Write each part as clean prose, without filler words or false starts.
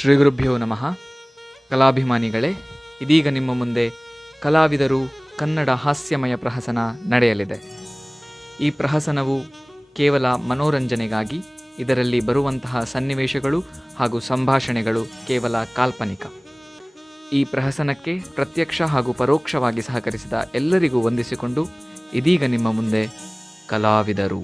ಶ್ರೀ ಗುರುಭ್ಯೋ ನಮಃ. ಕಲಾಭಿಮಾನಿಗಳೇ, ಇದೀಗ ನಿಮ್ಮ ಮುಂದೆ ಕಲಾವಿದರು ಕನ್ನಡ ಹಾಸ್ಯಮಯ ಪ್ರಹಸನ ನಡೆಯಲಿದೆ. ಈ ಪ್ರಹಸನವು ಕೇವಲ ಮನೋರಂಜನೆಗಾಗಿ, ಇದರಲ್ಲಿ ಬರುವಂತಹ ಸನ್ನಿವೇಶಗಳು ಹಾಗೂ ಸಂಭಾಷಣೆಗಳು ಕೇವಲ ಕಾಲ್ಪನಿಕ. ಈ ಪ್ರಹಸನಕ್ಕೆ ಪ್ರತ್ಯಕ್ಷ ಹಾಗೂ ಪರೋಕ್ಷವಾಗಿ ಸಹಕರಿಸಿದ ಎಲ್ಲರಿಗೂ ವಂದಿಸಿಕೊಂಡು ಇದೀಗ ನಿಮ್ಮ ಮುಂದೆ ಕಲಾವಿದರು.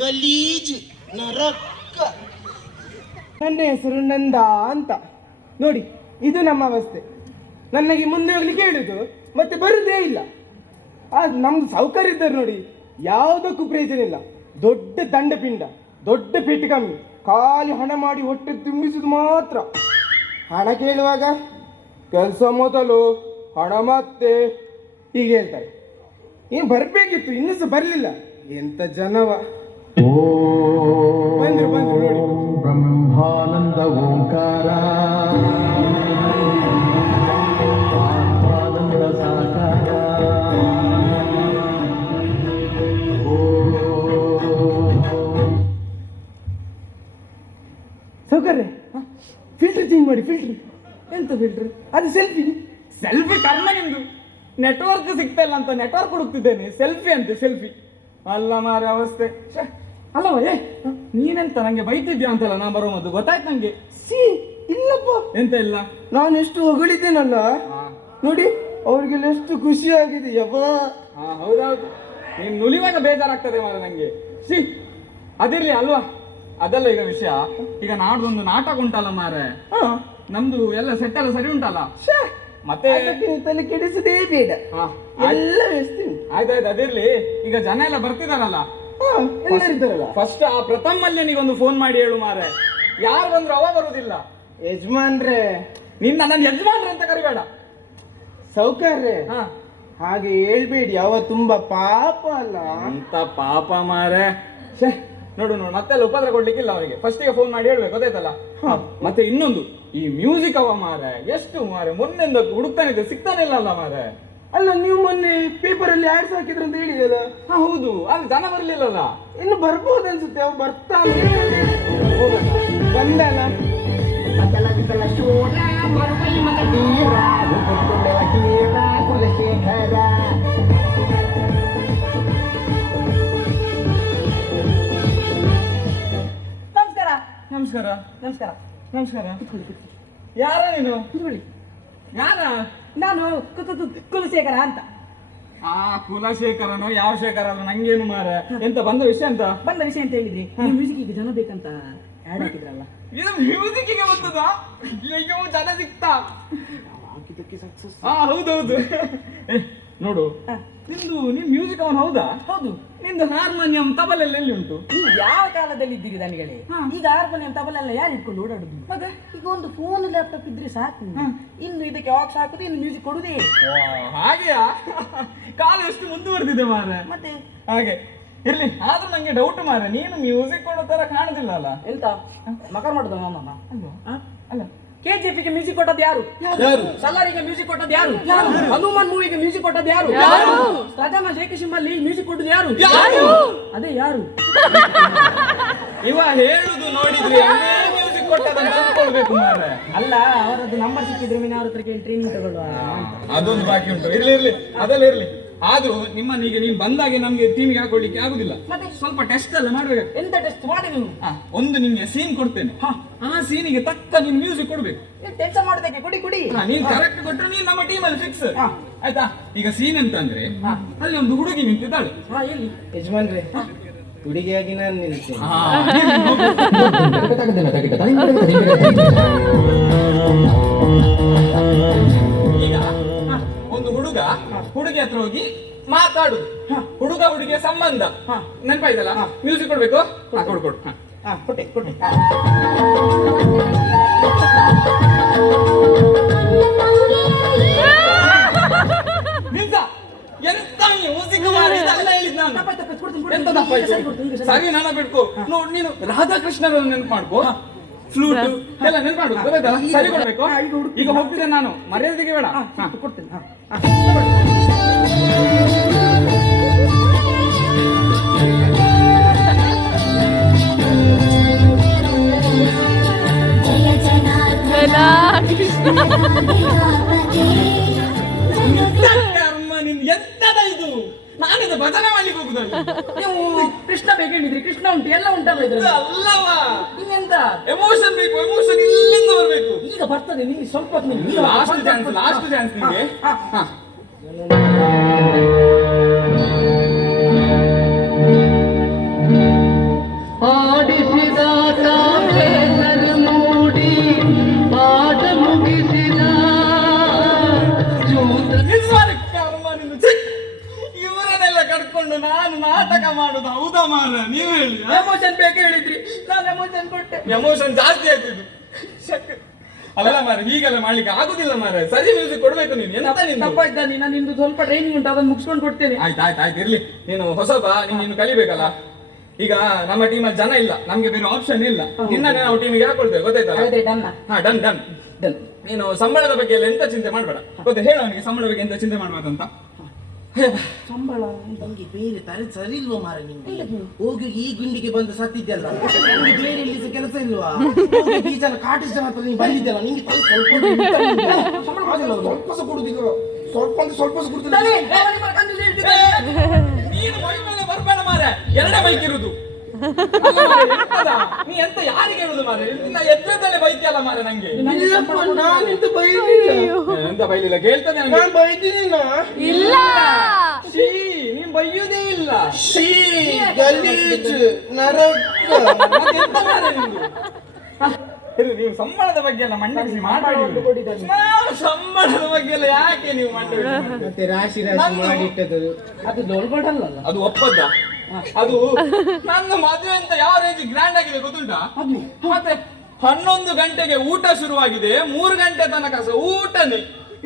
ಗಲೀಜ್ ನರಕ. ನನ್ನ ಹೆಸರು ನಂದ ಅಂತ. ನೋಡಿ, ಇದು ನಮ್ಮ ಅವಸ್ಥೆ. ನನಗೆ ಮುಂದೆ ಹೋಗ್ಲಿಕ್ಕೆ ಹೇಳುದು ಮತ್ತೆ ಬರುದೇ ಇಲ್ಲ. ನಮ್ದು ಸೌಕರ್ಯ ಇದ್ದಾರೆ ನೋಡಿ, ಯಾವುದಕ್ಕೂ ಪ್ರಯೋಜನ ಇಲ್ಲ. ದೊಡ್ಡ ದಂಡಪಿಂಡ, ದೊಡ್ಡ ಪೆಟ್ಟು ಕಮ್ಮಿ, ಖಾಲಿ ಹಣ ಮಾಡಿ ಹೊಟ್ಟೆ ತುಂಬಿಸುದು ಮಾತ್ರ. ಹಣ ಕೇಳುವಾಗ ಕೆಲಸ ಮೊದಲು, ಹಣ ಮತ್ತೆ ಹೀಗೆ ಹೇಳ್ತಾರೆ. ಏನು ಬರ್ಬೇಕಿತ್ತು, ಇನ್ನೂ ಸಹ ಬರಲಿಲ್ಲ. ಎಂತ ಜನವ. ಬಂದ್ರು ನೋಡಿ. ಬ್ರಹ್ಮಾನಂದ ಓಂಕಾರ ಆತ್ಮಾನಂದ ಸಾಕಾರ. ಸೌಕರ್ಯ, ಫಿಲ್ಟರ್ ಚೇಂಜ್ ಮಾಡಿ. ಫಿಲ್ಟರ್ ಎಂತ ಫಿಲ್ಟರ್? ಅದು ಸೆಲ್ಫಿ. ಸೆಲ್ಫಿ ಕರ್ಮ ನಿಮ್ದು. ನೆಟ್ವರ್ಕ್ ಸಿಗ್ತಾ ಇಲ್ಲ ಅಂತ ನೆಟ್ವರ್ಕ್ ಹುಡುಕ್ತಿದ್ದೇನೆ. ಸೆಲ್ಫಿ ಅಂತೆ ಸೆಲ್ಫಿ. ಅಲ್ಲ ಮಾರ ಅವಸ್ಥೆ. ಅಲ್ಲವ, ನೀನೆಂತ ನಂಗೆ ಬೈತಿದ್ಯಾ ಅಂತಲ್ಲ ನಾ ಬರೋ ಮೊದಲು ಗೊತ್ತಾಯ್ತು ನಂಗೆ. ಇಲ್ಲಪ್ಪ, ಎಂತ ಇಲ್ಲ. ನಾನು ಎಷ್ಟು ಹೊಗಳಿದ್ದೇನಲ್ಲ ನೋಡಿ, ಅವ್ರಿಗೆಲ್ಲ ಎಷ್ಟು ಖುಷಿ ಆಗಿದೆ. ಹೌದೌದು, ನೀನ್ ನುಲಿವಾಗ ಬೇಜಾರಾಗ್ತದೆ ಮಾರ ನಂಗೆ. ಅದಿರ್ಲಿ ಅಲ್ವಾ, ಅದಲ್ಲ ಈಗ ವಿಷಯ. ಈಗ ನಾಡ್ದೊಂದು ನಾಟಕ ಉಂಟಲ್ಲ ಮಾರೆ, ನಮ್ದು ಎಲ್ಲ ಸೆಟ್ ಎಲ್ಲ ಸರಿ ಉಂಟಲ್ಲ. ಮತ್ತೆ ತಲೆ ಕೆಡಿಸದೇ ಬೇಡ, ಎಲ್ಲ ಆಯ್ತಾಯ್ತು. ಅದಿರ್ಲಿ, ಈಗ ಜನ ಎಲ್ಲ ಬರ್ತಿದಾರಲ್ಲ, ಫಸ್ಟ್ ಆ ಪ್ರಥಮ್ ಮಲ್ಯನಿಗೊಂದು ಫೋನ್ ಮಾಡಿ ಹೇಳು ಮಾರೆ. ಯಾರು ಬಂದ್ರು ಅವ ಬರುದಿಲ್ಲ. ಯಜಮಾನ್ರೆ, ನನ್ನ ಯಜಮಾನ್ರೆ ಅಂತ ಕರಿಬೇಡ. ಸೌಕರ್ಯ, ಹಾಗೆ ಹೇಳ್ಬೇಡಿ. ಅವ ತುಂಬಾ ಪಾಪ ಅಲ್ಲ. ಅಂತ ಪಾಪ ಮಾರೆ. ನೋಡು ಮತ್ತೆಲ್ಲ ಉಪದ್ರ ಕೊಡ್ಲಿಕ್ಕಿಲ್ಲ ಅವರಿಗೆ. ಫಸ್ಟಿಗೆ ಫೋನ್ ಮಾಡಿ ಹೇಳ್ಬೇಕು, ಗೊತ್ತಾಯ್ತಲ್ಲ. ಮತ್ತೆ ಇನ್ನೊಂದು, ಈ ಮ್ಯೂಸಿಕ್ ಅವ ಮಾರೆ ಎಷ್ಟು ಮಾರೆ ಮೊನ್ನೆಂದ ಹುಡುಕ್ತಾನಿದ್ದೆ, ಸಿಗ್ತಾನೆ ಇಲ್ಲ ಅಲ್ಲ ಮಾರೆ. ಅಲ್ಲ, ನೀವು ಮೊನ್ನೆ ಪೇಪರ್ ಅಲ್ಲಿ ಆಡ್ಸ್ ಹಾಕಿದ್ರು ಅಂತ ಹೇಳಿದಲ್ಲ. ಹೌದು, ಅಲ್ಲಿ ಜನ ಬರ್ಲಿಲ್ಲಲ್ಲ. ಇನ್ನು ಬರ್ಬೋದು ಅನ್ಸುತ್ತೆ. ಅವ್ ಬರ್ತಾನೆ. ಬಂದಲ್ಲ. ನಮಸ್ಕಾರ. ನಮಸ್ಕಾರ ನಮಸ್ಕಾರ ನಮಸ್ಕಾರ. ಯಾರ ನೀನು? ಯಾರ? ನಾನು ಕುಲಶೇಖರ ಅಂತ. ಕುಲಶೇಖರನೋ ಯಾವ ಶೇಖರ ಅಲ್ಲ, ನಂಗೇನು ಮಾರ. ಎಂತ ಬಂದ ವಿಷಯ ಅಂತ? ಬಂದ ವಿಷಯ ಅಂತ ಹೇಳಿದ್ರಿ, ಮ್ಯೂಸಿಕ್ಗೆ ಜನ ಬೇಕಂತ ಆಡ್ ಹಾಕಿದ್ರಲ್ಲ. ಇದು ಮ್ಯೂಸಿಕ್ಗೆ ಬಂದದ? ಅಯ್ಯೋ, ಜನ ಸಿಕ್ತಾ? ಹೌದೌದು. ನೋಡು, ನಿಮ್ ಮ್ಯೂಸಿಕ್ ಅವನು ಹೌದಾ? ಹೌದು. ನಿಂದು ಹಾರ್ಮೋನಿಯಂ ತಬಲೆಲ್ಲ ಎಲ್ಲಿ ಉಂಟು? ನೀವು ಯಾವ ಕಾಲದಲ್ಲಿ ಇದ್ದೀರಿ ದನಿಗಳೇ? ಈಗ ಹಾರ್ಮೋನಿಯಂ ತಬಲೆಲ್ಲ ಯಾರು ಇಟ್ಕೊಂಡು ಓಡಾಡುದು? ಮತ್ತೆ ಈಗ ಒಂದು ಫೋನ್ ಲ್ಯಾಪ್ಟಾಪ್ ಇದ್ರೆ ಸಾಕು. ಇನ್ನು ಇದಕ್ಕೆ ಆಕ್ಸ್ ಹಾಕುದು, ಇನ್ನು ಮ್ಯೂಸಿಕ್ ಕೊಡುದೇ. ಹಾಗೆಯಾ? ಕಾಲ ಎಷ್ಟು ಮುಂದುವರೆದಿದೆ ಮಾರೆ. ಮತ್ತೆ ಹಾಗೆ ಇರ್ಲಿ. ಆದ್ರೂ ನಂಗೆ ಡೌಟ್ ಮಾರೆ, ನೀನು ಮ್ಯೂಸಿಕ್ ಕೊಡೋ ತರ ಕಾಣುದಿಲ್ಲ ಅಲ್ಲ. ಎಂತ ಮಕರ್ ಮಾಡುದ ಮಾಮ? ಅಲ್ಲ, KGF ಗೆ ಮ್ಯೂಸಿಕ್ ಕೊಟ್ಟದ್ದು ಯಾರು? ಸಲಾರಿಗೆ ಮ್ಯೂಸಿಕ್ ಕೊಟ್ಟದ್ದು ಯಾರು? ಹನುಮಾನ್ ಮೂವಿಗೆ ಮ್ಯೂಸಿಕ್ ಕೊಟ್ಟದ್ದು ಯಾರು? ಪ್ರಥಮ ಜಯಕಿಶಿಂಬಲ್ಲಿ ಮ್ಯೂಸಿಕ್ ಕೊಟ್ಟದ್ದು ಯಾರು? ಅದೇ ಯಾರು? ಇವ ಹೇಳುದು ನೋಡಿದ್ರಿ, ಮ್ಯೂಸಿಕ್ ಕೊಟ್ಟದನ್ನು ತಂದ್ಕೊಳ್ಬೇಕು ಮಾರೆ. ಅಲ್ಲ, ಅವರದ್ದು ನಂಬರ್ ಸಿಕ್ಕಿದ್ರೆ ಮೀನು ಅವ್ರ ಹತ್ರ ಕೇಳಿ ಟ್ರೈನಿಂಗ್ ತಗೊಳ್ಳುವ. ಅದೊಂದು ಬಾಕಿ ಉಂಟು. ಇರ್ಲಿ, ಅದೆಲ್ಲ ಇರ್ಲಿ. ಆದ್ರೂ ನಿಮ್ಮನ್ನೀಗ ನೀನು ಬಂದಾಗೆ ನಮ್ಗೆ ಟೀಮಿಗೆ ಹಾಕೊಳ್ಳಿಕ್ಕೆ ಆಗುದಿಲ್ಲ. ಮತ್ತೆ ಸ್ವಲ್ಪ ಟೆಸ್ಟ್ ಎಲ್ಲ ಮಾಡ್ಬೇಕು. ಎಂತ ಟೆಸ್ಟ್ ಮಾಡಿ ನೀವು? ಒಂದು ನಿಮ್ಗೆ ಸೀನ್ ಕೊಡ್ತೇನೆ, ಆ ಸೀನಿಗೆ ತಕ್ಕ ನೀನು ಮ್ಯೂಸಿಕ್ ಕೊಡ್ಬೇಕು. ಟೆನ್ಷನ್ ಮಾಡೋದಕ್ಕೆ ಕೊಡಿ. ನೀನ್ ಕರೆಕ್ಟ್ ಕೊಟ್ರೆ ನೀನ್ ನಮ್ಮ ಟೀಮಲ್ಲಿ ಫಿಕ್ಸ್ ಆಯ್ತಾ. ಈಗ ಸೀನ್ ಅಂತ ಅಂದ್ರೆ, ಅಲ್ಲಿ ಒಂದು ಹುಡುಗಿ ನಿಂತಿದ್ದಾಳೆ. ಯಜಮಾನ್ರೆ, ಹುಡುಗಿಯಾಗಿ ನಾನು ನಿಲ್ತೇನೆ. ಈಗ ಒಂದು ಹುಡುಗಿ ಹತ್ರ ಹೋಗಿ ಮಾತಾಡುದು. ಹುಡುಗ ಹುಡುಗಿಯ ಸಂಬಂಧ ನೆನಪಾಯ್ತಲ್ಲ. ಮ್ಯೂಸಿಕ್ ಕೊಡ್ಬೇಕು. ಕೊಡು. ಕೊಟ್ಟೆ. ನಿಲ್ಸ, ಎಂತ ಮ್ಯೂಸಿಕ್ ಮಾರಿ? ಎಂತ ತಪ್ಪಾಯ್ತು? ಸರಿ ನನ್ನ ಬಿಡ್ಕೋ. ನೋಡ್ ನೀನು ರಾಧಾಕೃಷ್ಣರನ್ನು ನೆನ್ಪು ಮಾಡ್ಕೋ, ಫ್ಲೂಟ್ ಎಲ್ಲ ನೆನ್ಪು ಮಾಡ್ಕೋ, ಗೊತ್ತಾಯ್ತಲ್ಲ? ಸರಿ ಕೊಡ್ಬೇಕು. ಈಗ ಹೋಗ್ತಿದ್ದೆ ನಾನು, ಮರ್ಯಾದೆಗೆ ಬೇಡ. ಕೊಡ್ತೇನೆ. ಕರ್ಮ ನಿನ್ ಎಂತದ ಇದು? ನಾನಿದು ಭಜನೆ ಮಾಡ್ಲಿಕ್ಕೆ ಹೋಗುದಲ್ಲ. ನೀವು ಕೃಷ್ಣ ಬೇಕೇಳಿದ್ರಿ, ಕೃಷ್ಣ ಉಂಟು, ಎಲ್ಲ ಉಂಟಲ್ಲ ಇದ್ರಲ್ಲಿ. ಅಲ್ಲವಾ, ಇನ್ನೆಂತ ಎಮೋಷನ್ ಬೇಕು, ಎಮೋಷನ್ ಇಲ್ಲಿಂದ ಬರ್ಬೇಕು. ಈಗ ಬರ್ತದೆ ನಿಮ್ಗೆ ಸ್ವಲ್ಪ ಹೊತ್ತು ನಿಮ್ಗೆ. ಲಾಸ್ಟ್ ಚಾನ್ಸ್ ನಿಮಗೆ. ಆಡಿಸಿದ ಕಾವೇರ ಮೂಡಿ ಪಾಠ ಮುಗಿಸಿದ ಇವರನ್ನೆಲ್ಲ ಕಟ್ಕೊಂಡು ನಾನು ನಾಟಕ ಮಾಡುದು ಹೌದಾ ಮಾರ? ನೀವು ಹೇಳಿ. ಎಮೋಷನ್ ಬೇಕು ಹೇಳಿದ್ರಿ, ನಾನು ಎಮೋಷನ್ ಕೊಟ್ಟೆ. ಎಮೋಷನ್ ಜಾಸ್ತಿ ಆಗ್ತಿದ್ದು. ಅಲ್ಲ ಮಾರ, ಹೀಗೆಲ್ಲ ಮಾಡ್ಲಿಕ್ಕೆ ಆಗುದಿಲ್ಲ ಮಾರ. ಸರಿ ಮ್ಯೂಸಿಕ್ ಕೊಡ್ಬೇಕು ನೀನು. ಎಂತ ನಿಂದು? ತಪ್ಪಾಯ್ತಾ? ನಿಂದು ಸ್ವಲ್ಪ ಟ್ರೈನಿಂಗ್ ಉಂಟು, ಅದನ್ನು ಮುಗಿಸ್ಕೊಂಡು ಕೊಡ್ತೇನೆ. ಆಯ್ತು ಇರ್ಲಿ. ನೀನು ಹೊಸಬ, ನೀನು ಕಲಿಬೇಕಲ್ಲ. ಈಗ ನಮ್ಮ ಟೀಮಲ್ಲಿ ಜನ ಇಲ್ಲ, ನಮ್ಗೆ ಬೇರೆ ಆಪ್ಷನ್ ಇಲ್ಲ. ನಿನ್ನೆ ನಾವು ಟೀಮಿಗೆ ಹಾಕೊಳ್ತೇವೆ, ಗೊತ್ತಾಯ್ತಲ್ಲ? ಹಾ, ಡನ್. ನೀನು ಸಂಬಳದ ಬಗ್ಗೆ ಎಲ್ಲ ಎಂತ ಚಿಂತೆ ಮಾಡ್ಬೇಡ, ಗೊತ್ತಾ? ಹೇಳು ಅವನಿಗೆ ಸಂಬಳ ಬಗ್ಗೆ ಎಂತ ಚಿಂತೆ ಮಾಡ್ಬೇಕಂತ. ಸಂಬಳ ನಂಗೆ ಬೇರೆ ತಲೆ ಸರಿ ಇಲ್ವಾ ಮಾರ? ನಿಂಗೆ ಹೋಗಿ ಈ ಗುಂಡಿಗೆ ಬಂದು ಸತ್ತಿದ್ಯಲ್ಲ, ನಿಂಗೆ ಬೇರೆ ಎಲ್ಲಿ ಕೆಲಸ ಇಲ್ವಾ? ಈ ಜನ ಕಾಟಿಸ್ ಜನ ಹತ್ರ ನೀನು ಬಂದಿದ್ದಲ್ಲ, ನಿಂಗೆ ತಲೆ ಸ್ವಲ್ಪ ಕೊಡುದಿಲ್ಲ, ಸ್ವಲ್ಪ ಕೊಡುದಿಲ್ಲ. ನೀನು ಮೈ ಮೇಲೆ ಬರ್ಬೇಡ ಮಾರ, ಎರಡೇ ಬೈಕ್ ಇರುದು. ನೀ ಎಂತ ಯಾರಿಗೆ ಹೇಳುದು ಮಾರ? ಎದ್ರದಲ್ಲೇ ಬೈತಿಯಲ್ಲ ಮಾರ ನಂಗೆ. ಎಂತ ಬೈಲಿಲ್ಲ, ಕೇಳ್ತದೆ ಇಲ್ಲ ನೀನ್ ಬೈಯುವುದೇ ಇಲ್ಲ. ಎಂತ ಮಾರ ನಿಂದು? ನೀವು ಸಂಬಳದ ಬಗ್ಗೆ ಎಲ್ಲ ಮಂಡಳಿಸಿ ಮಾತಾಡಿ. ಸಂಬಳದ ಬಗ್ಗೆ ಎಲ್ಲ ಯಾಕೆ ನೀವು ಮತ್ತೆ ರಾಶಿ ಮಾಡಿಟ್ಟದು ಅದು ದೊಡ್ಡಲ್ಲ, ಅದು ಒಪ್ಪದ್ದ? ಅದು ನನ್ನ ಮದುವೆ ಅಂತ ಯಾವ ರೇಂಜ್ ಗ್ರ್ಯಾಂಡ್ ಆಗಿದೆ ಗೊತ್ತುಂಟಾ? ಮತ್ತೆ 11 ಗಂಟೆಗೆ ಊಟ ಶುರುವಾಗಿದೆ, 3 ಗಂಟೆ ತನಕ ಊಟನೇ.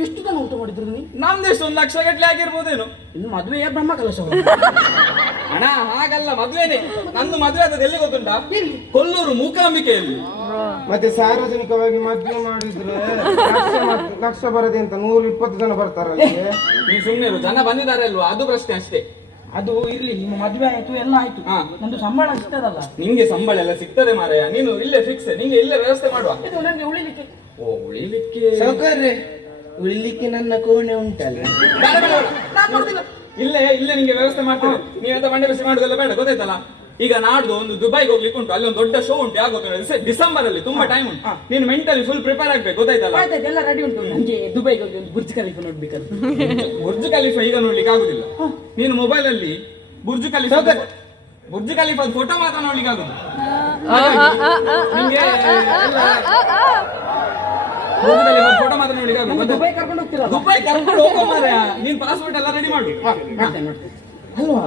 ಎಷ್ಟು ಜನ ಊಟ ಮಾಡಿದ್ರು ನೀವು? ನಮ್ದೆಷ್ಟು 1 ಲಕ್ಷ ಗಟ್ಟಲೆ ಆಗಿರ್ಬೋದೇನು. ಇನ್ನು ಮದುವೆಯ ಬ್ರಹ್ಮ ಕಲಶ. ಹಣ ಹಾಗಲ್ಲ, ಮದುವೆನೇ. ನಂದು ಮದುವೆ ಆದದ್ದು ಎಲ್ಲಿ ಗೊತ್ತುಂಟಾ? ಕೊಲ್ಲೂರು ಮೂಕಾಂಬಿಕೆಯಲ್ಲಿ. ಮತ್ತೆ ಸಾರ್ವಜನಿಕವಾಗಿ ಮದುವೆ ಮಾಡಿದ್ರೆ ಲಕ್ಷ ಬರದೆ ಅಂತ 120 ಜನ ಬರ್ತಾರಲ್ಲ. ನೀವು ಸುಮ್ಮನೆ ಜನ ಬಂದಿದ್ದಾರೆ ಅಲ್ವಾ, ಅದು ಪ್ರಶ್ನೆ ಅಷ್ಟೇ. ಅದು ಇರ್ಲಿ, ನಿಮ್ಮ ಮದುವೆ ಆಯ್ತು, ಎಲ್ಲ ಆಯ್ತು. ನಂದು ಸಂಬಳ ಸಿಗ್ತದಲ್ಲ? ನಿಂಗೆ ಸಂಬಳ ಎಲ್ಲ ಸಿಗ್ತದೆ ಮಾರಾಯ, ನೀನು ಇಲ್ಲೇ ಫಿಕ್ಸ್. ನಿಂಗೆ ಇಲ್ಲೇ ವ್ಯವಸ್ಥೆ ಮಾಡುವ. ಇದು ನನಗೆ ಉಳಿಲಿಕ್ಕೆ. ಓ, ಉಳಿಲಿಕ್ಕೆ ಸೌಕರ್ಯ ಉಳಿಲಿಕ್ಕೆ ನನ್ನ ಕೋಣೆ ಉಂಟಲ್ಲ. ಇಲ್ಲೇ ನಿಂಗೆ ವ್ಯವಸ್ಥೆ ಮಾಡ್ತೇವೆ. ನೀವೆಂತ ಮಂಡೆ ಬಿಸಿ ಮಾಡುದೆಲ್ಲ ಬೇಡ, ಗೊತ್ತಾಯ್ತಲ್ಲ? ಈಗ ನಾಡ್ದು ಒಂದು ದುಬೈಗೆ ಹೋಗ್ಲಿಕ್ಕೆ ಉಂಟು, ಅಲ್ಲಿ ಒಂದು ದೊಡ್ಡ ಶೋ ಉಂಟು. ಯಾಕೆ ಡಿಸೆಂಬರ್ ಅಲ್ಲಿ ತುಂಬಾ ಟೈಮ್ ಉಂಟು. ನೀನು ಮೆಂಟಲಿ ಫುಲ್ ಪ್ರಿಪೇರ್ ಆಗ್ಬೇಕು, ಗೊತ್ತಾಯ್ತಲ್ಲ? ಆಯ್ತಾಯ್ತು, ಎಲ್ಲ ರೆಡಿ ಉಂಟು. ನನಗೆ ದುಬೈಗೆ ಹೋಗಿ ಒಂದು ಬುರ್ಜ್ ಖಲೀಫಾ ನೋಡ್ಬೇಕಂತ. ಬುರ್ಜ್ ಖಲೀಫಾ ಈಗ ನೋಡ್ಲಿಕ್ಕೆ ಆಗುದಿಲ್ಲ. ನೀನು ಮೊಬೈಲ್ ಅಲ್ಲಿ ಬುರ್ಜ್ ಖಲೀಫಾ ಫೋಟೋ ಮಾತ್ರ ನೋಡ್ಲಿಕ್ಕೆ ಆಗುದು. ನಿಂಗೆ ಫೋಟೋ ಮಾತ್ರ ನೋಡ್ಲಿಕ್ಕೆ ಆಗುದು. ದುಬೈ ಕರ್ಕೊಂಡು ಹೋಗ್ತೀರಲ್ಲ? ದುಬೈ ಕರ್ಕೊಂಡು ಹೋಗೋ ಮಾರಾಯ. ನೀನ್ ಪಾಸ್ಪೋರ್ಟ್ ಎಲ್ಲ ರೆಡಿ ಮಾಡು ಅಲ್ವಾ?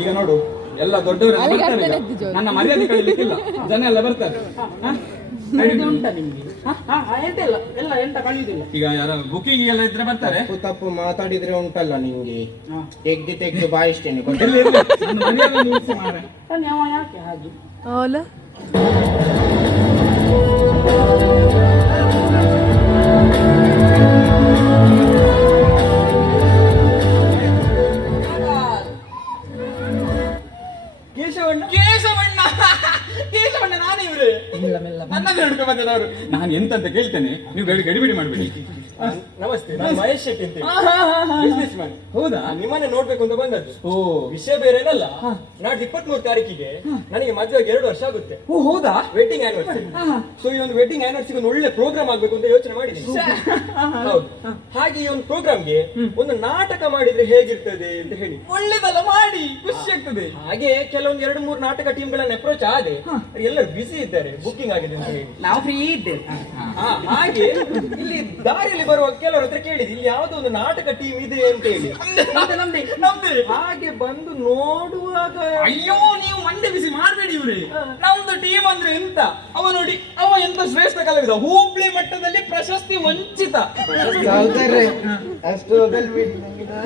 ಈಗ ನೋಡು, ಎಲ್ಲ ದೊಡ್ಡವರೆಲ್ಲ ಬರ್ತಾರೆ. ನನ್ನ ಮರ್ಯಾದೆ ಕಳಿಲಿಕ್ಕಿಲ್ಲ, ಜನ ಎಲ್ಲ ಬರ್ತಾರೆ. ಉಂಟಾ ನಿಮ್ಗೆ? ಎಂತ ಇಲ್ಲ, ಎಲ್ಲ ಎಂತ ಕಳಿಯುದಿಲ್ಲ. ಈಗ ಯಾರ ಬುಕಿಂಗ್ ಎಲ್ಲ ಇದ್ರೆ ಬರ್ತಾರೆ. ತಪ್ಪು ಮಾತಾಡಿದ್ರೆ ಉಂಟಲ್ಲ ನಿಂಗೆ ತೆಗ್ದು ಬಾಯಿಸ್ತೇನೆ. ನನ್ನ ಮರ್ಯಾದೆ ಉಳಿಸಿ ಮಾರಾಯ. ಯಾವ ಯಾಕೆ ಹಾಗೆ? ಓಲ ಕೇಶವಣ್ಣ ನಾನೇ ಇವ್ರೆ. ನನ್ನನ್ನು ಹಿಡ್ಕೊಂಡು ಬಂದವರು. ನಾನು ಎಂತಂತ ಕೇಳ್ತೇನೆ, ನೀವು ಗಡಿಬಿಡಿ ಮಾಡಬೇಡಿ. ನಮಸ್ತೆ, ನಾನು ಮಹೇಶ್ ಶೆಟ್ಟಿ ಅಂತ ಬಿಸ್ನೆಸ್ ಮ್ಯಾನ್. ಹೌದಾ? ನಿಮ್ಮನ್ನೇ ನೋಡ್ಬೇಕು ಅಂತ ಬಂದದ್ದು. ಓ, ವಿಷಯ ಬೇರೆ ಏನಲ್ಲ, ನಾಡ್ದು 23 ತಾರೀಕಿಗೆ ನನಗೆ ಮದುವೆಗೆ 2 ವರ್ಷ ಆಗುತ್ತೆ. ಓ ಹೌದಾ? Wedding anniversary. ಸೊ ಈ ಒಂದು ವೆಡ್ಡಿಂಗ್ ಆನಿವರ್ಸರಿ ಒಂದು ಒಳ್ಳೆ ಪ್ರೋಗ್ರಾಮ್ ಆಗ್ಬೇಕು ಅಂತ ಯೋಚನೆ ಮಾಡಿದ್ದೀನಿ. ಹೌದು, ಹಾಗೆ ಈ ಒಂದು ಪ್ರೋಗ್ರಾಮ್ಗೆ ಒಂದು ನಾಟಕ ಮಾಡಿದ್ರೆ ಹೇಗಿರ್ತದೆ ಅಂತ ಹೇಳಿ. ಒಳ್ಳೇದಲ್ಲ, ಮಾಡಿ, ಖುಷಿ ಆಗ್ತದೆ. ಹಾಗೆ ಕೆಲವೊಂದು 2-3 ನಾಟಕ ಟೀಮ್ಗಳನ್ನ ಅಪ್ರೋಚ್ ಆದೆ, ಎಲ್ಲರೂ ಬಿಸಿ ಇದ್ದಾರೆ, ಬುಕ್ಕಿಂಗ್ ಆಗಿದೆ ಅಂತ ಹೇಳಿ. ನಾವು ಫ್ರೀ ಇದ್ದೇವೆ. ಹಾಗೆ ಇಲ್ಲಿ ದಾರಿಯಲ್ಲಿ ಬರುವ ಕೆಲವರ ಹತ್ರ ಕೇಳಿದ್ವಿ, ಇಲ್ಲಿ ಯಾವುದೋ ಒಂದು ನಾಟಕ ಟೀಮ್ ಇದೆ ಅಂತ ಹೇಳಿ. ನಮ್ದೇ. ಹಾಗೆ ಬಂದು ನೋಡುವಾಗ ಅಯ್ಯೋ, ನೀವು ಮಂಡೆ ಬಿಸಿ ಮಾಡಬೇಡಿ ಇವ್ರೆ. ನಮ್ದು ಟೀಮ್ ಅಂದ್ರೆ ಎಂತ? ಅವ ನೋಡಿ, ಅವ ಎಂತ ಶ್ರೇಷ್ಠ ಕಲಾವಿದ, ಹುಬ್ಳಿ ಮಟ್ಟದಲ್ಲಿ ಪ್ರಶಸ್ತಿ ವಂಚಿತ. ಸೌಕರ್ಯ ಅಷ್ಟು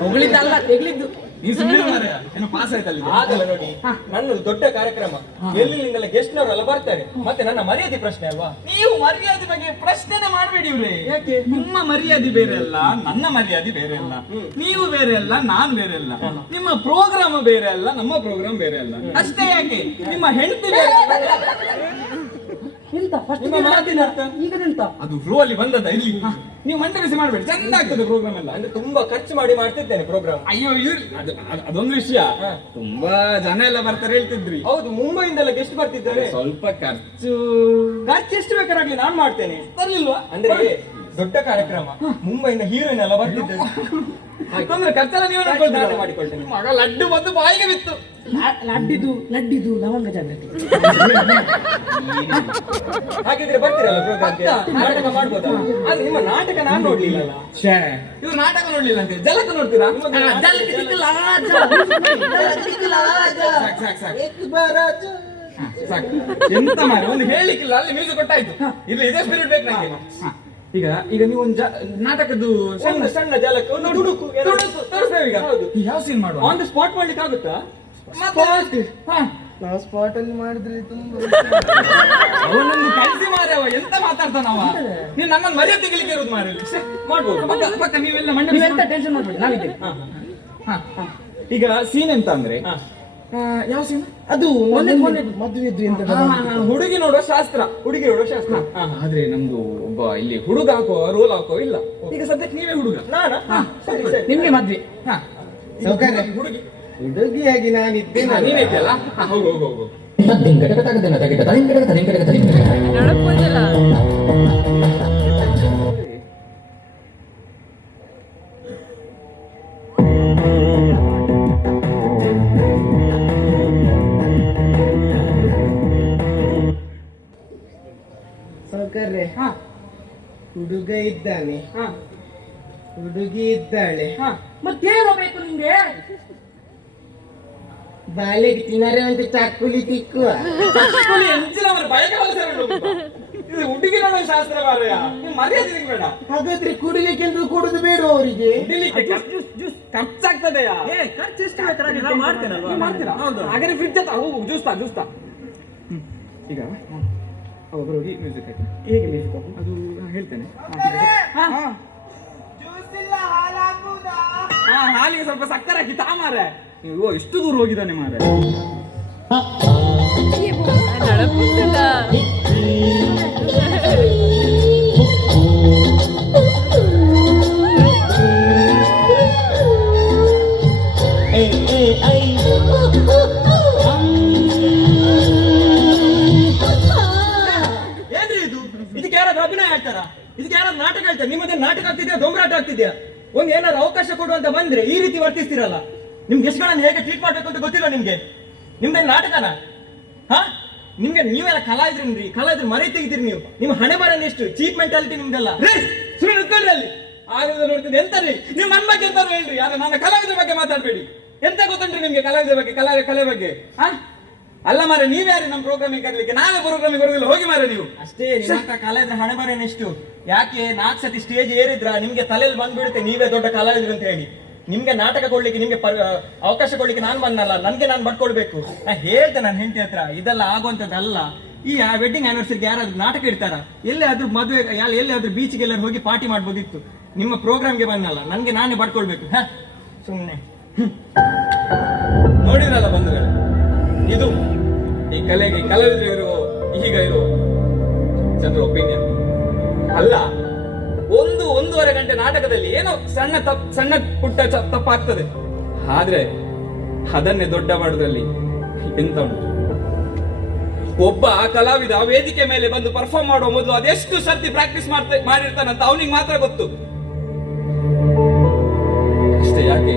ಹೊಗಳಿದ್ದಲ್ಲ, ತೆಗ್ಲಿದ್ದು. ನೀ ಸುಮ್ಮನೆ ಮಾರ್ರೆ, ಏನೋ ಪಾಸ್ ಆಯ್ತಲ್ಲ ಇದು. ಆಗಲ್ಲ ನೋಡಿ, ನನ್ನದು ದೊಡ್ಡ ಕಾರ್ಯಕ್ರಮ, ಎಲ್ಲಿಂದೆಲ್ಲ ಗೆಸ್ಟ್ ನವರೆಲ್ಲ ಬರ್ತಾರೆ, ಮತ್ತೆ ನನ್ನ ಮರ್ಯಾದೆ ಪ್ರಶ್ನೆ ಅಲ್ವಾ. ನೀವು ಮರ್ಯಾದೆ ಬಗ್ಗೆ ಪ್ರಶ್ನೆನೇ ಮಾಡಬೇಡಿ ಇವ್ರೆ. ಯಾಕೆ? ನಿಮ್ಮ ಮರ್ಯಾದೆ ಬೇರೆ ಅಲ್ಲ, ನನ್ನ ಮರ್ಯಾದೆ ಬೇರೆ ಅಲ್ಲ. ನೀವು ಬೇರೆ ಅಲ್ಲ, ನಾನ್ ಬೇರೆ ಅಲ್ಲ. ನಿಮ್ಮ ಪ್ರೋಗ್ರಾಮ್ ಬೇರೆ ಅಲ್ಲ, ನಮ್ಮ ಪ್ರೋಗ್ರಾಮ್ ಬೇರೆ ಅಲ್ಲ. ಅಷ್ಟೇ ಯಾಕೆ, ನಿಮ್ಮ ಹೆಂಡತಿ ಬೇರೆ ಅಲ್ಲ. ಎಂತ ಫಸ್ಟ್ ನಿಮ್ಮ ಮಾತಿನ ಅರ್ಥ? ಈಗ ಎಂತ ಅದು ಫ್ಲೋ ಅಲ್ಲಿ ಬಂದದ ಇಲ್ಲಿ. ನೀವು ಮಂಡೆ ಬಿಸಿ ಮಾಡಬೇಡಿ, ಚಂದ ಆಗ್ತದೆ ಪ್ರೋಗ್ರಾಮ್ ಎಲ್ಲ. ಅಂದ್ರೆ ತುಂಬಾ ಖರ್ಚು ಮಾಡಿ ಮಾಡ್ತಿದ್ದೇನೆ ಪ್ರೋಗ್ರಾಮ್. ಅಯ್ಯೋ ಅದೊಂದು ವಿಷಯ, ತುಂಬಾ ಜನ ಎಲ್ಲ ಬರ್ತಾರೆ ಹೇಳ್ತಿದ್ರಿ. ಹೌದು, ಮುಂಬೈಯಿಂದೆಲ್ಲ ಗೆಸ್ಟ್ ಬರ್ತಿದ್ದಾರೆ. ಸ್ವಲ್ಪ ಖರ್ಚು ಎಷ್ಟು ಬೇಕಾರಾಗ್ಲಿ ನಾನ್ ಮಾಡ್ತೇನೆ. ಬರ್ಲಿಲ್ವಾ? ಅಂದ್ರೆ ದೊಡ್ಡ ಕಾರ್ಯಕ್ರಮ, ಮುಂಬೈಯಿಂದ ಹೀರೋಯಿನ್ ಎಲ್ಲ ಬರ್ತಿದ್ದಾರೆ. ತೊಂದ್ರೆ ಖರ್ಚೆಲ್ಲ ನೀವು ನಾನೇ ಮಾಡಿಕೊಳ್ತೇನೆ. ಮಗ ಲಡ್ಡು ಬಂದು ಬಾಯಿಗೆ ಬಿತ್ತು. ಲಡ್ಡಿದು ಲವಂಗ ಜಾಗೃತಿ. ಹಾಗಿದ್ರೆ ಬರ್ತೀರಲ್ಲ ಪ್ರೋಗ್ರಾಮ್ಗೆ, ನಾಟಕ ಮಾಡ್ಬೋದಾ? ಆದ್ರೆ ನಿಮ್ಮ ನಾಟಕ ನಾನ್ ನೋಡ್ಲಿಲ್ಲ. ಇವ್ರು ನಾಟಕ ನೋಡ್ಲಿಲ್ಲ ಅಂತ ಜಲಕ ನೋಡ್ತೀರಾ? ಸಾಕು. ಎಂತ ಮಾರಿ ಒಂದು ಹೇಳಿಕ್ಕಿಲ್ಲ, ಅಲ್ಲಿ ಮ್ಯೂಸಿಕ್ ಕೊಟ್ಟಾಯ್ತು. ಇಲ್ಲಿ ಇದೇ ಸ್ಪಿರಿಟ್ ಬೇಕು ನಂಗೆ. ಈಗ ನೀವು ಒಂದು ನಾಟಕದ್ದು ಸಣ್ಣ ಸಣ್ಣ ಜಲಕ್ಕೆ ಒಂದು ತುಡುಕು ತೋರಿಸ್ತೇವೆ. ಈಗ ಹೌದು. ಯಾವ ಸೀನ್ ಮಾಡುವ? ಆನ್ ದ ಸ್ಪಾಟ್ ಮಾಡ್ಲಿಕ್ಕೆ ಆಗುತ್ತಾ? ನಾವು ಸ್ಪಾಟ್ ಅಲ್ಲಿ ಮಾಡಿದ್ರೆ ತುಂಬಾ ಅವನೊಂದು ಕಳಿಸಿ ಮಾರ್ಯವ, ಎಂತ ಮಾತಾಡ್ತಾನವ? ನೀವು ನನ್ನನ್ನು ಮರ್ಯಾದೆ ತೆಗಿಲಿಕ್ಕೆ ಇರೋದು ಮಾರಿ. ಮಾಡ್ಬೋದು. ಪಕ್ಕ ನೀವೆಲ್ಲ ಮಂಡ್ಯ ಎಂತ ಟೆನ್ಷನ್ ಮಾಡ್ಬೇಡಿ, ನಾವಿದ್ದೇವೆ. ಈಗ ಸೀನ್ ಎಂತ ಅಂದ್ರೆ ಯಾವ ಸೀನ್? ಅದು ಮದುವೆದ್ದು ಎಂತ ಹುಡುಗಿ ನೋಡುವ ಶಾಸ್ತ್ರ. ಹುಡುಗಿ ನೋಡುವ ಶಾಸ್ತ್ರ. ಆದ್ರೆ ನಮ್ದು ಒಬ್ಬ ಇಲ್ಲಿ ಹುಡುಗ ಹಾಕೋ ರೋಲ್ ಹಾಕೋ ಇಲ್ಲ. ಈಗ ಸದ್ಯಕ್ಕೆ ನೀವೇ ಹುಡುಗ. ನಾನಾ? ಸರಿ ಸರಿ. ನಿಮ್ಗೆ ಮದ್ವೆ. ಸೌಕರ್ಯ ಹುಡುಗಿ ಹುಡುಗಿಯಾಗಿ ನಾನಿದ್ದೇನೆ. ನೀನೇ ಇದೆಯಲ್ಲ? ಹೋಗು ಹೋಗು ಹೋಗು. ನಡಕ್ಬೋದಲ್ಲ. ಸೌಕರ್ಯ ಹುಡುಗ ಇದ್ದಾನೆ, ಹುಡುಗಿ ಇದ್ದಾಳೆ. ಮತ್ತೇನು ಬೇಕು ನಿಮ್ಗೆ? ಬಾಲೆಗೆ ತಿನ್ನರೆ ಒಂದು ಚಕ್ಕುಲಿ ತಿಕ್ಕುವ. ಇದು ಹುಡುಗಿ ನೋಡುವ ಶಾಸ್ತ್ರ ಮಾರಯ್ಯ. ನೀವು ಮರ್ಯಾದೆ ಬೇಡ. ಹಾಗಾದ್ರೆ ಕುಡಿಲಿಕ್ಕೆ ಎಂದು ಕೊಡುದು ಬೇಡ ಅವರಿಗೆ. ಖರ್ಚಾಗ್ತದೆಯಾ? ಖರ್ಚು ಎಷ್ಟು ಬೇಕಾದ್ರೆ ನಾನು ಮಾಡ್ತೇನಲ್ವಾ? ನೀವು ಮಾಡ್ತೀರಾ? ಹಾಗಾದ್ರೆ ಫ್ರಿಡ್ಜ್ ಹತ್ರ ಹೋಗು, ಜ್ಯೂಸ್ತಾ. ಈಗ ಒಬ್ಬರು ಹೋಗಿ ಮ್ಯೂಸಿಕ್ ಹಾಕಿ. ಹೇಗೆ ಮ್ಯೂಸಿಕ್ ಅದು ಹೇಳ್ತೇನೆ. ಹಾಲಿಗೆ ಸ್ವಲ್ಪ ಸಕ್ಕರೆ ಹಾಕಿ ತಾ ಮಾರೆ. ನೀವು ಎಷ್ಟು ದೂರ ಹೋಗಿದ್ದಾನೆ ಮಾರೆ. ನಡಕ್ಬೋದಲ್ಲ. ಏನ್ರಿ ಇದು? ಇದಕ್ಕೆ ಯಾರಾದ್ರೂ ಅಭಿನಯ ಆಗ್ತಾರ? ಇದಕ್ಕೆ ಯಾರಾದ್ರೂ ನಾಟಕ ಹೇಳ್ತಾರೆ? ನಿಮ್ಮದೇ ನಾಟಕ ಆಗ್ತಿದ್ಯಾ, ದೊಂಬರಾಟ ಆಗ್ತಿದ್ಯಾ? ಒಂದ್ ಏನಾದ್ರು ಅವಕಾಶ ಕೊಡುವಂತ ಬಂದ್ರೆ ಈ ರೀತಿ ವರ್ತಿಸ್ತಿರಲ್ಲ. ನಿಮ್ ಗೆಸ್ಟ್ಗಳನ್ನ ಹೇಗೆ ಟ್ರೀಟ್ ಮಾಡ್ಬೇಕು ಅಂತ ಗೊತ್ತಿಲ್ಲ ನಿಮ್ಗೆ? ನಿಮ್ದೇನ್ ನಾಟಕನ? ಹಾ, ನಿಮ್ಗೆ ನೀವೆಲ್ಲ ಕಲಾವಿದ್ರು ಮರೆ ತೆಗಿತೀರಿ ನೀವು. ನಿಮ್ಮ ಹಣೆ ಬರನ್ ಎಷ್ಟು ಚೀಪ್ ಮೆಂಟಾಲಿಟಿ ನಿಮ್ದೆಲ್ಲ. ಸುಮ್ಮನೆ ನಿಂತ್ಕೊಳ್ರಿ ಅಲ್ಲಿ. ಆಗ ನೋಡ್ತಿದ್ದೆ ಎಂತ ರೀ ನೀವು ನನ್ನ ಬಗ್ಗೆ ಎಂತಾರು ಹೇಳ್ರಿ. ಯಾರು ನನ್ನ ಕಲಾವಿದ್ರ ಬಗ್ಗೆ ಮಾತಾಡ್ಬೇಡಿ. ಎಂತ ಗೊತ್ತುಂಟ್ರಿ ನಿಮ್ಗೆ ಕಲಾವಿದ್ರ ಬಗ್ಗೆ, ಕಲೆ ಬಗ್ಗೆ? ಹಾ, ಅಲ್ಲ ಮಾರೆ, ನೀವ್ಯಾರು ನಮ್ಮ ಪ್ರೋಗ್ರಾಮಿಗೆ ಕರೀಲಿಕ್ಕೆ? ನಾವೇ ಪ್ರೋಗ್ರಾಮಿಗೆ ಬರೋದಿಲ್ಲ, ಹೋಗಿ ಮಾರೆ ನೀವು. ಅಷ್ಟೇ, ನಿಮ್ಮ ಕಲಾವಿದ್ರ ಹಣೆ ಬರನ್ ಎಷ್ಟು? ಯಾಕೆ 4 ಸತಿ ಸ್ಟೇಜ್ ಏರಿದ್ರ ನಿಮ್ಗೆ ತಲೆಯಲ್ಲಿ ಬಂದ್ಬಿಡುತ್ತೆ ನೀವೇ ದೊಡ್ಡ ಕಲಾವಿದ್ರು ಅಂತ ಹೇಳಿ. ನಿಮ್ಗೆ ನಾಟಕ ಕೊಡ್ಲಿಕ್ಕೆ, ನಿಮ್ಗೆ ಅವಕಾಶ ಕೊಡ್ಲಿಕ್ಕೆ ನಾನು ಬಂದಲ್ಲ, ನನ್ಗೆ ನಾನು ಬಡ್ಕೊಳ್ಬೇಕು. ನಾ ಹೇಳ್ತೆ ನನ್ನ ಹೆಂಡತಿ ಹತ್ರ, ಇದೆಲ್ಲ ಆಗುವಂತದ್ದಲ್ಲ. ಈ ವೆಡ್ಡಿಂಗ್ ಆನಿವರ್ಸರಿಗೆ ಯಾರಾದ್ರೂ ನಾಟಕ ಇಡ್ತಾರ? ಎಲ್ಲೇ ಆದ್ರೂ ಮದುವೆ, ಎಲ್ಲೇ ಆದ್ರೂ ಬೀಚ್ಗೆ ಎಲ್ಲರೂ ಹೋಗಿ ಪಾರ್ಟಿ ಮಾಡ್ಬೋದಿತ್ತು. ನಿಮ್ಮ ಪ್ರೋಗ್ರಾಮ್ಗೆ ಬಂದಲ್ಲ, ನನ್ಗೆ ನಾನೇ ಬಡ್ಕೊಳ್ಬೇಕು. ಸುಮ್ಮನೆ ನೋಡಿದ್ರಲ್ಲ ಬಂಧುಗಳೇ, ಇದು ಈ ಕಲೆಗೆ ಕಲಾವಿದರು ಈಗ ಇರೋ ಜನರ ಒಪಿನಿಯನ್ ಅಲ್ಲ. 1-1.5 ಗಂಟೆ ನಾಟಕದಲ್ಲಿ ಏನೋ ಸಣ್ಣ ಪುಟ್ಟ ತಪ್ಪಾಗ್ತದೆ. ಆದ್ರೆ ಅದನ್ನೇ ದೊಡ್ಡ ಮಾಡೋದ್ರಲ್ಲಿ ಎಂತ ಉಂಟು? ಒಬ್ಬ ಕಲಾವಿದ ವೇದಿಕೆ ಮೇಲೆ ಬಂದು ಪರ್ಫಾರ್ಮ್ ಮಾಡುವ ಮೊದಲು ಅದೆಷ್ಟು ಸರ್ತಿ ಪ್ರಾಕ್ಟೀಸ್ ಮಾಡಿರ್ತಾನಂತ ಅವನಿಗೆ ಮಾತ್ರ ಗೊತ್ತು. ಅಷ್ಟೇ ಯಾಕೆ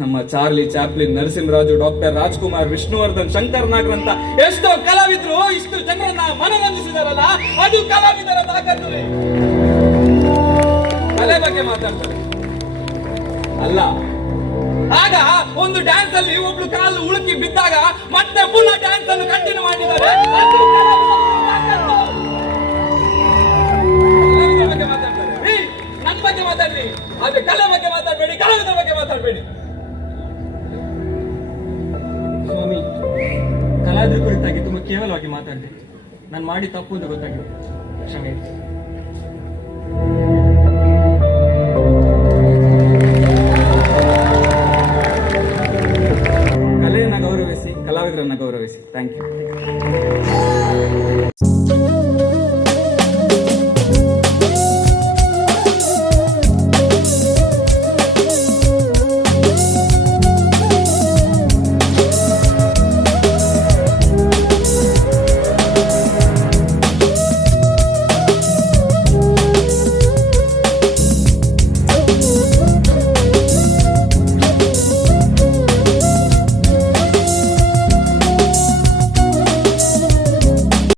ನಮ್ಮ Charlie Chaplin, Narasimharaju, doctor Rajkumar, Vishnuvardhan, Shankar Nag ಅಂತ ಎಷ್ಟೋ ಕಲಾವಿದರು ಇಷ್ಟು ಜನರನ್ನ ಮನರಂಜಿಸಿದಾರಲ್ಲ, ಅದು ಕಲಾವಿದರ ತಾಕತ್ತು. ಕಲೆ ಬಗ್ಗೆ ಮಾತಾಡ್ತಾರೆ ಅಲ್ಲ. ಆಗ ಒಂದು ಡ್ಯಾನ್ಸ್ ಅಲ್ಲಿ ಒಬ್ಳು ಕಾಲು ಉಳುಕಿ ಬಿದ್ದಾಗ ಮತ್ತೆ ಪುನಃ ಡ್ಯಾನ್ಸ್ ಅನ್ನು ಕಂಟಿನ್ಯೂ ಮಾಡಿದ್ದಾರೆ. ಅದು ಕಲಾವಿದರ ಬಗ್ಗೆ ಮಾತಾಡ್ತಾರೆ. ನನ್ನ ಬಗ್ಗೆ ಮಾತಾಡ್ರಿ, ಆದ್ರೆ ಕಲೆ ಬಗ್ಗೆ ಮಾತಾಡ್ಬೇಡಿ, ಕಲಾವಿದರ ಬಗ್ಗೆ ಮಾತಾಡ್ಬೇಡಿ. ಅಸಭ್ಯವಾಗಿ ಮಾತಾಡಿದೆ. ನಾನು ಮಾಡಿ ತಪ್ಪು ಅಂತ ಗೊತ್ತಾಗಿದೆ, ಕ್ಷಮೆ ಇರಲಿ.